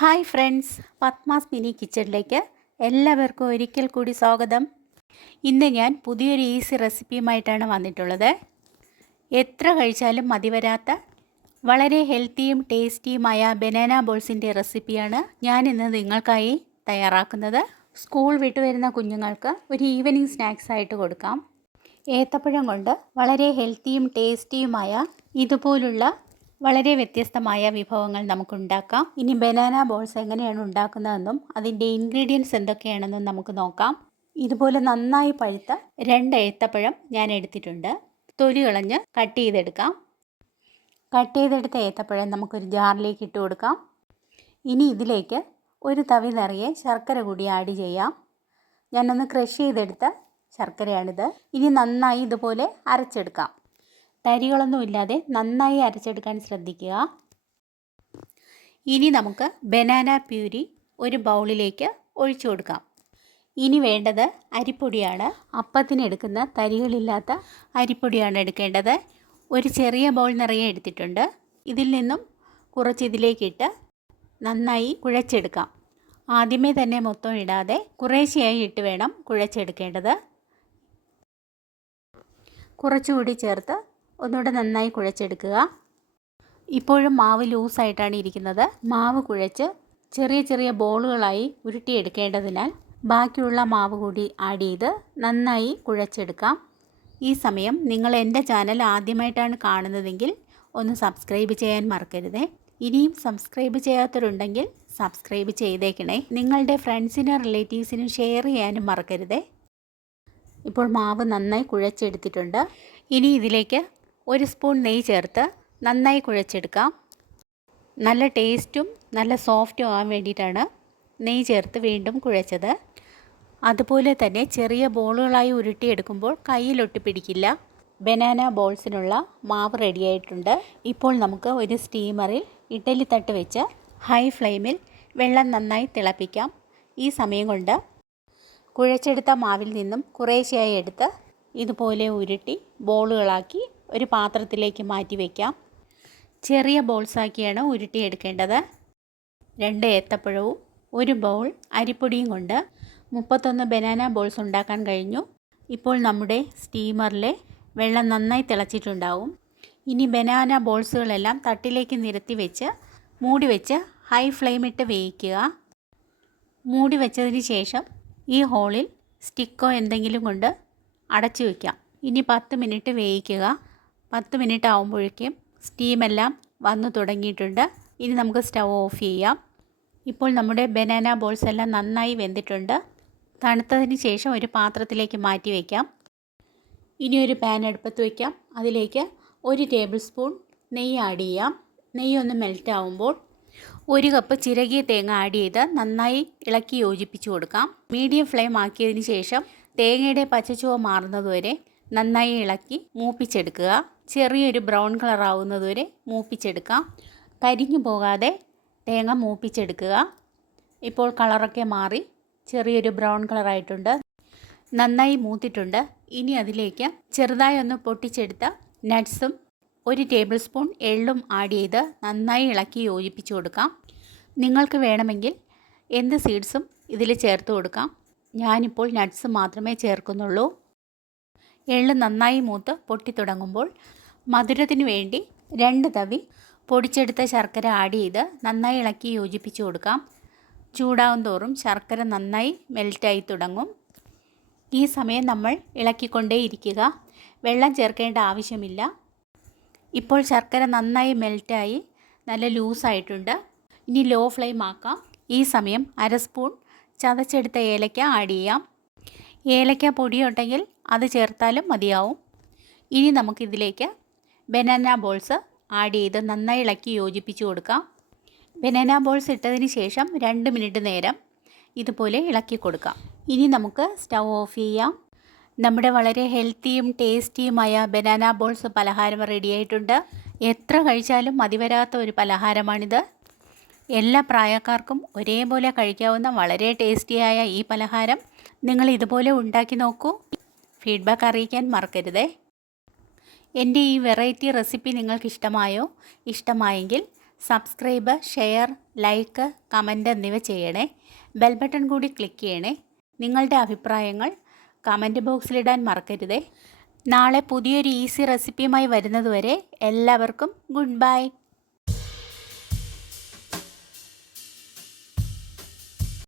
Hi friends, Padmas mini കിച്ചണിലേക്ക് എല്ലാവർക്കും ഒരിക്കൽ കൂടി സ്വാഗതം. ഇന്ന് ഞാൻ പുതിയൊരു ഈസി റെസിപ്പിയുമായിട്ടാണ് വന്നിട്ടുള്ളത്. എത്ര കഴിച്ചാലും മതിവരാത്ത വളരെ ഹെൽത്തിയും ടേസ്റ്റിയുമായ ബനാന ബോൾസിൻ്റെ റെസിപ്പിയാണ് ഞാനിന്ന് നിങ്ങൾക്കായി തയ്യാറാക്കുന്നത്. സ്കൂൾ വിട്ടു വരുന്ന കുഞ്ഞുങ്ങൾക്ക് ഒരു ഈവനിങ് സ്നാക്സ് ആയിട്ട് കൊടുക്കാം. ഏത്തപ്പഴം കൊണ്ട് വളരെ ഹെൽത്തിയും ടേസ്റ്റിയുമായ ഇതുപോലുള്ള വളരെ വ്യത്യസ്തമായ വിഭവങ്ങൾ നമുക്കുണ്ടാക്കാം. ഇനി ബനാന ബോൾസ് എങ്ങനെയാണ് ഉണ്ടാക്കുന്നതെന്നും അതിൻ്റെ ഇൻഗ്രീഡിയൻസ് എന്തൊക്കെയാണെന്നും നമുക്ക് നോക്കാം. ഇതുപോലെ നന്നായി പഴുത്ത 2 ഏത്തപ്പഴം ഞാൻ എടുത്തിട്ടുണ്ട്. തൊലി കളഞ്ഞ് കട്ട് ചെയ്തെടുക്കാം. കട്ട് ചെയ്തെടുത്ത ഏത്തപ്പഴം നമുക്കൊരു ജാറിലേക്ക് ഇട്ട് കൊടുക്കാം. ഇനി ഇതിലേക്ക് ഒരു തവി നിറയെ ശർക്കര കൂടി ആഡ് ചെയ്യാം. ഞാനൊന്ന് ക്രഷ് ചെയ്തെടുത്ത ശർക്കരയാണിത്. ഇനി നന്നായി ഇതുപോലെ അരച്ചെടുക്കാം. തരികളൊന്നുമില്ലാതെ നന്നായി അരച്ചെടുക്കാൻ ശ്രദ്ധിക്കുക. ഇനി നമുക്ക് ബനാന പ്യൂരി ഒരു ബൗളിലേക്ക് ഒഴിച്ചു കൊടുക്കാം. ഇനി വേണ്ടത് അരിപ്പൊടിയാണ്. അപ്പത്തിന് എടുക്കുന്ന തരികളില്ലാത്ത അരിപ്പൊടിയാണ് എടുക്കേണ്ടത്. ഒരു ചെറിയ ബൗൾ നിറയെ എടുത്തിട്ടുണ്ട്. ഇതിൽ നിന്നും കുറച്ച് ഇതിലേക്കിട്ട് നന്നായി കുഴച്ചെടുക്കാം. ആദ്യമേ തന്നെ മൊത്തം ഇടാതെ കുറേശ്ശെയായി ഇട്ട് വേണം കുഴച്ചെടുക്കേണ്ടത്. കുറച്ചുകൂടി ചേർത്ത് ഒന്നുകൂടെ നന്നായി കുഴച്ചെടുക്കുക. ഇപ്പോഴും മാവ് ലൂസായിട്ടാണ് ഇരിക്കുന്നത്. മാവ് കുഴച്ച് ചെറിയ ചെറിയ ബോളുകളായി ഉരുട്ടിയെടുക്കേണ്ടതിനാൽ ബാക്കിയുള്ള മാവ് കൂടി ആഡ് ചെയ്ത് നന്നായി കുഴച്ചെടുക്കാം. ഈ സമയം നിങ്ങൾ എൻ്റെ ചാനൽ ആദ്യമായിട്ടാണ് കാണുന്നതെങ്കിൽ ഒന്ന് സബ്സ്ക്രൈബ് ചെയ്യാൻ മറക്കരുതേ. ഇനിയും സബ്സ്ക്രൈബ് ചെയ്യാത്തവരുണ്ടെങ്കിൽ സബ്സ്ക്രൈബ് ചെയ്തേക്കണേ. നിങ്ങളുടെ ഫ്രണ്ട്സിനും റിലേറ്റീവ്സിനും ഷെയർ ചെയ്യാനും മറക്കരുതേ. ഇപ്പോൾ മാവ് നന്നായി കുഴച്ചെടുത്തിട്ടുണ്ട്. ഇനി ഇതിലേക്ക് 1 സ്പൂൺ നെയ്യ് ചേർത്ത് നന്നായി കുഴച്ചെടുക്കാം. നല്ല ടേസ്റ്റും നല്ല സോഫ്റ്റും ആവാൻ വേണ്ടിയിട്ടാണ് നെയ്യ് ചേർത്ത് വീണ്ടും കുഴച്ചത്. അതുപോലെ തന്നെ ചെറിയ ബോളുകളായി ഉരുട്ടിയെടുക്കുമ്പോൾ കയ്യിലൊട്ടി പിടിക്കില്ല. ബനാന ബോൾസിനുള്ള മാവ് റെഡിയായിട്ടുണ്ട്. ഇപ്പോൾ നമുക്ക് ഒരു സ്റ്റീമറിൽ ഇഡ്ഡലി തട്ട് വെച്ച് ഹൈ ഫ്ലെയിമിൽ വെള്ളം നന്നായി തിളപ്പിക്കാം. ഈ സമയം കൊണ്ട് കുഴച്ചെടുത്ത മാവിൽ നിന്നും കുറേശ്ശെയായി എടുത്ത് ഇതുപോലെ ഉരുട്ടി ബോളുകളാക്കി ഒരു പാത്രത്തിലേക്ക് മാറ്റി വയ്ക്കാം. ചെറിയ ബോൾസാക്കിയാണ് ഉരുട്ടിയെടുക്കേണ്ടത്. 2 ഏത്തപ്പഴവും 1 ബൗൾ അരിപ്പൊടിയും കൊണ്ട് 31 ബനാന ബോൾസ് ഉണ്ടാക്കാൻ കഴിഞ്ഞു. ഇപ്പോൾ നമ്മുടെ സ്റ്റീമറിലെ വെള്ളം നന്നായി തിളച്ചിട്ടുണ്ടാവും. ഇനി ബനാന ബോൾസുകളെല്ലാം തട്ടിലേക്ക് നിരത്തി വെച്ച് മൂടി വെച്ച് ഹൈ ഫ്ലെയിമിട്ട് വേവിക്കുക. മൂടി വെച്ചതിന് ശേഷം ഈ ഹോളിൽ സ്റ്റിക്കോ എന്തെങ്കിലും കൊണ്ട് അടച്ചു വയ്ക്കാം. ഇനി 10 മിനിറ്റ് വേവിക്കുക. 10 മിനിറ്റ് ആകുമ്പോഴേക്കും സ്റ്റീമെല്ലാം വന്നു തുടങ്ങിയിട്ടുണ്ട്. ഇനി നമുക്ക് സ്റ്റവ് ഓഫ് ചെയ്യാം. ഇപ്പോൾ നമ്മുടെ ബനാന ബോൾസ് എല്ലാം നന്നായി വെന്തിട്ടുണ്ട്. തണുത്തതിന് ശേഷം ഒരു പാത്രത്തിലേക്ക് മാറ്റി വയ്ക്കാം. ഇനി ഒരു പാൻ അടുപ്പത്ത് വയ്ക്കാം. അതിലേക്ക് 1 ടേബിൾ സ്പൂൺ നെയ്യ് ആഡ് ചെയ്യാം. നെയ്യ് ഒന്ന് മെൽറ്റ് ആകുമ്പോൾ 1 കപ്പ് ചിരകിയ തേങ്ങ ആഡ് ചെയ്ത് നന്നായി ഇളക്കി യോജിപ്പിച്ച് കൊടുക്കാം. മീഡിയം ഫ്ലെയിം ആക്കിയതിന് ശേഷം തേങ്ങയുടെ പച്ചച്ചുവ മാറുന്നതുവരെ നന്നായി ഇളക്കി മൂപ്പിച്ചെടുക്കുക. ചെറിയൊരു ബ്രൗൺ കളർ ആവുന്നതുവരെ മൂപ്പിച്ചെടുക്കാം. കരിഞ്ഞു പോകാതെ തേങ്ങ മൂപ്പിച്ചെടുക്കുക. ഇപ്പോൾ കളറൊക്കെ മാറി ചെറിയൊരു ബ്രൗൺ കളറായിട്ടുണ്ട്. നന്നായി മൂത്തിട്ടുണ്ട്. ഇനി അതിലേക്ക് ചെറുതായി ഒന്ന് പൊട്ടിച്ചെടുത്ത നട്ട്സും 1 ടേബിൾ സ്പൂൺ എള്ളും ആഡ് ചെയ്ത് നന്നായി ഇളക്കി യോജിപ്പിച്ച് കൊടുക്കാം. നിങ്ങൾക്ക് വേണമെങ്കിൽ എന്ത് സീഡ്സും ഇതിൽ ചേർത്ത് കൊടുക്കാം. ഞാനിപ്പോൾ നട്ട്സ് മാത്രമേ ചേർക്കുന്നുള്ളൂ. എള്ള് നന്നായി മൂത്ത് പൊട്ടി തുടങ്ങുമ്പോൾ മധുരത്തിന് വേണ്ടി 2 തവി പൊടിച്ചെടുത്ത ശർക്കര ആഡ് ചെയ്ത് നന്നായി ഇളക്കി യോജിപ്പിച്ച് കൊടുക്കാം. ചൂടാവും തോറും ശർക്കര നന്നായി മെൽറ്റായി തുടങ്ങും. ഈ സമയം നമ്മൾ ഇളക്കിക്കൊണ്ടേയിരിക്കുക. വെള്ളം ചേർക്കേണ്ട ആവശ്യമില്ല. ഇപ്പോൾ ശർക്കര നന്നായി മെൽറ്റായി നല്ല ലൂസായിട്ടുണ്ട്. ഇനി ലോ ഫ്ലെയിം ആക്കാം. ഈ സമയം 1/2 സ്പൂൺ ചതച്ചെടുത്ത ഏലക്ക ആഡ് ചെയ്യാം. ഏലക്ക പൊടിയുണ്ടെങ്കിൽ അത് ചേർത്താലും മതിയാവും. ഇനി നമുക്കിതിലേക്ക് ബനാന ബോൾസ് ആഡ് ചെയ്ത് നന്നായി ഇളക്കി യോജിപ്പിച്ച് കൊടുക്കാം. ബനാന ബോൾസ് ഇട്ടതിന് ശേഷം 2 മിനിറ്റ് നേരം ഇതുപോലെ ഇളക്കി കൊടുക്കാം. ഇനി നമുക്ക് സ്റ്റവ് ഓഫ് ചെയ്യാം. നമ്മുടെ വളരെ ഹെൽത്തിയും ടേസ്റ്റിയുമായ ബനാന ബോൾസ് പലഹാരം റെഡിയായിട്ടുണ്ട്. എത്ര കഴിച്ചാലും മതിവരാത്ത ഒരു പലഹാരമാണിത്. എല്ലാ പ്രായക്കാർക്കും ഒരേപോലെ കഴിക്കാവുന്ന വളരെ ടേസ്റ്റിയായ ഈ പലഹാരം നിങ്ങൾ ഇതുപോലെ ഉണ്ടാക്കി നോക്കൂ. ഫീഡ്ബാക്ക് അറിയിക്കാൻ മറക്കരുതേ. എൻ്റെ ഈ വെറൈറ്റി റെസിപ്പി നിങ്ങൾക്ക് ഇഷ്ടമായെങ്കിൽ സബ്സ്ക്രൈബ്, ഷെയർ, ലൈക്ക്, കമൻറ്റ് എന്നിവ ചെയ്യണേ. ബെൽ ബട്ടൺ കൂടി ക്ലിക്ക് ചെയ്യണേ. നിങ്ങളുടെ അഭിപ്രായങ്ങൾ കമൻറ്റ് ബോക്സിലിടാൻ മറക്കരുതേ. നാളെ പുതിയൊരു ഈസി റെസിപ്പിയുമായി വരുന്നതുവരെ എല്ലാവർക്കും ഗുഡ് ബൈ.